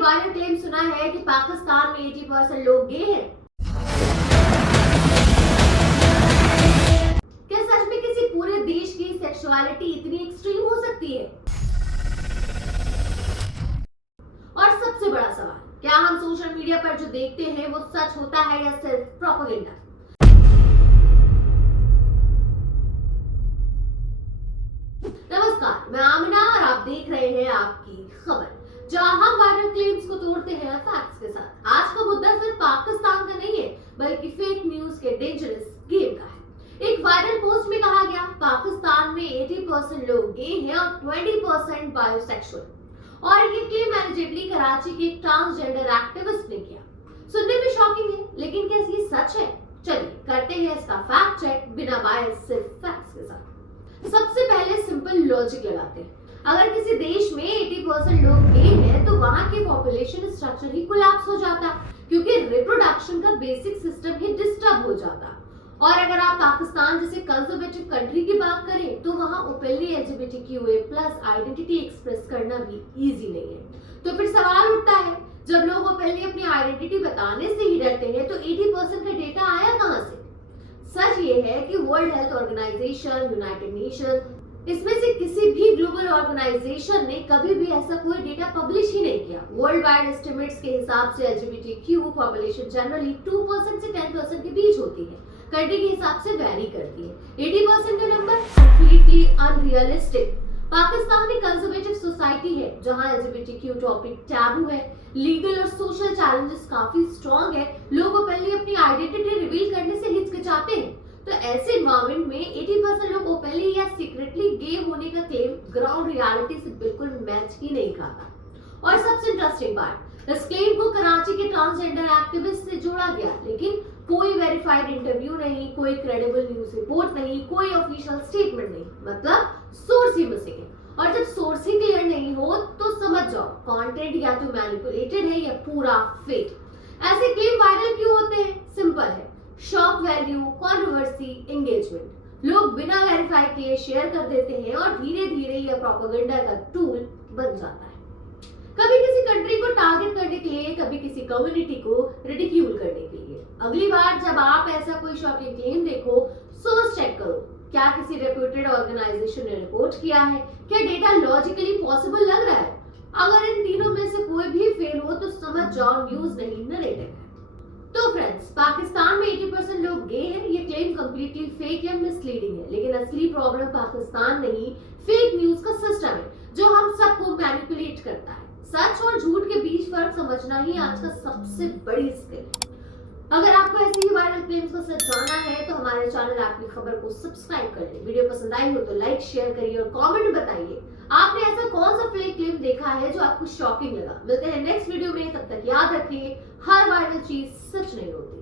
Viral claim सुना है कि पाकिस्तान में 80% लोग गे हैं? क्या सच में किसी पूरे देश की सेक्सुअलिटी इतनी एक्सट्रीम हो सकती है? और सबसे बड़ा सवाल, क्या हम सोशल मीडिया पर जो देखते हैं वो सच होता है या सिर्फ प्रोपेगेंडा? नमस्कार, मैं आमिना और आप देख रहे हैं आपकी खबर, जहां हम वायरल क्लेम्स को तोड़ते हैं फैक्ट्स के साथ। आज का मुद्दा सिर्फ पाकिस्तान का नहीं है, बल्कि फेक न्यूज के डेंजरस गेम का है। एक वायरल पोस्ट में कहा गया, पाकिस्तान में 80% लोग गे हैं और 20% बायोसेक्सुअल। और ये क्लेम एलिजिबली कराची के एक ट्रांसजेंडर एक्टिविस्ट ने किया। सुनने में शॉकिंग है, लेकिन क्या ये सच है? चलिए करते हैं इसका फैक्ट चेक बिना बायस, सिर्फ फैक्ट्स के साथ। सबसे पहले सिंपल लॉजिक लगाते हैं। अगर किसी देश में 80% लोग गे हैं तो वहां के पॉपुलेशन स्ट्रक्चर ही कोलैप्स हो जाता, क्योंकि रिप्रोडक्शन का बेसिक सिस्टम ही डिस्टर्ब हो जाता। और अगर आप पाकिस्तान जैसे कंजर्वेटिव कंट्री की बात करें तो वहां ओपनली LGBTQA+ आइडेंटिटी एक्सप्रेस करना भी इजी नहीं है। तो फिर सवाल उठता है, जब लोग ओपनली अपनी आइडेंटिटी बताने से ही डरते हैं तो 80% का डेटा आया कहां से? सच ये है कि world health organisation, united nation, इसमें से किसी भी ग्लोबल ऑर्गेनाइजेशन ने कभी भी ऐसा कोई डेटा पब्लिश ही नहीं किया। वर्ल्ड वाइड एस्टिमेट्स के हिसाब से LGBTQ पॉपुलेशन जनरली 2% से 10% के बीच होती है, कंट्री के हिसाब से वैरी करती है। 80% का नंबर कंप्लीटली अनरियलिस्टिक। पाकिस्तान एक कंजर्वेटिव सोसाइटी है जहां LGBTQ टॉपिक टैबू है, लीगल और सोशल चैलेंजेस काफी स्ट्रॉन्ग है, लोग ओपनली अपनी आइडेंटिटी रिवील करने से हिचकिचाते हैं। तो ऐसे एनवायरनमेंट में 80% लोग ओपनली या सीक्रेटली गे होने का क्लेम ग्राउंड रियलिटी से बिल्कुल मैच ही नहीं खाता। और सबसे इंटरेस्टिंग बात, इस क्लेम को कराची के ट्रांसजेंडर एक्टिविस्ट से जोड़ा गया, लेकिन कोई वेरीफाइड इंटरव्यू नहीं, कोई क्रेडिबल न्यूज रिपोर्ट नहीं, कोई ऑफिशियल स्टेटमेंट नहीं, मतलब सोर्स ही मिसिंग है। और जब सोर्स ही क्लियर नहीं हो तो समझ जाओ कंटेंट या तो मैनिपुलेटेड है या पूरा फेक। ऐसे क्लेम वायरल क्यों होते हैं? सिंपल है, शॉक वैल्यू, कंट्रोवर्सी, एंगेजमेंट। लोग बिना वेरीफाई किए शेयर कर देते हैं और धीरे धीरे यह प्रोपेगेंडा का टूल बन जाता है। कभी किसी कंट्री को टारगेट करने के लिए, कभी किसी कम्युनिटी को रिडिक्यूल करने के लिए। अगली बार जब आप ऐसा कोई शॉकिंग क्लेम देखो, सोर्स चेक करो, क्या किसी रेप्यूटेड ऑर्गेनाइजेशन ने रिपोर्ट किया है, क्या डेटा लॉजिकली पॉसिबल लग रहा है। अगर इन तीनों में से कोई भी फेल हो तो समझ जाओ न्यूज नहीं, नरेटिव है। तो फ्रेंड्स, पाकिस्तान में 80% लोग गे हैं, ये क्लेम कंप्लीटली फेक या मिसलीडिंग है, लेकिन असली प्रॉब्लम पाकिस्तान नहीं, फेक न्यूज का सिस्टम है जो हम सबको मैनिपुलेट करता है। सच और झूठ के बीच फर्क समझना ही आज का सबसे बड़ी स्किल है। अगर आपको ऐसी ही वायरल क्लेम्स को सच जानना है तो हमारे चैनल आपकी खबर को सब्सक्राइब कर लें। वीडियो पसंद आई हो तो लाइक, शेयर करिए और कमेंट बताइए आपने ऐसा कौन सा फेक क्लेम देखा है जो आपको शॉकिंग लगा। मिलते हैं नेक्स्ट वीडियो में, तब तक याद रखिए हर वायरल चीज सच नहीं होती।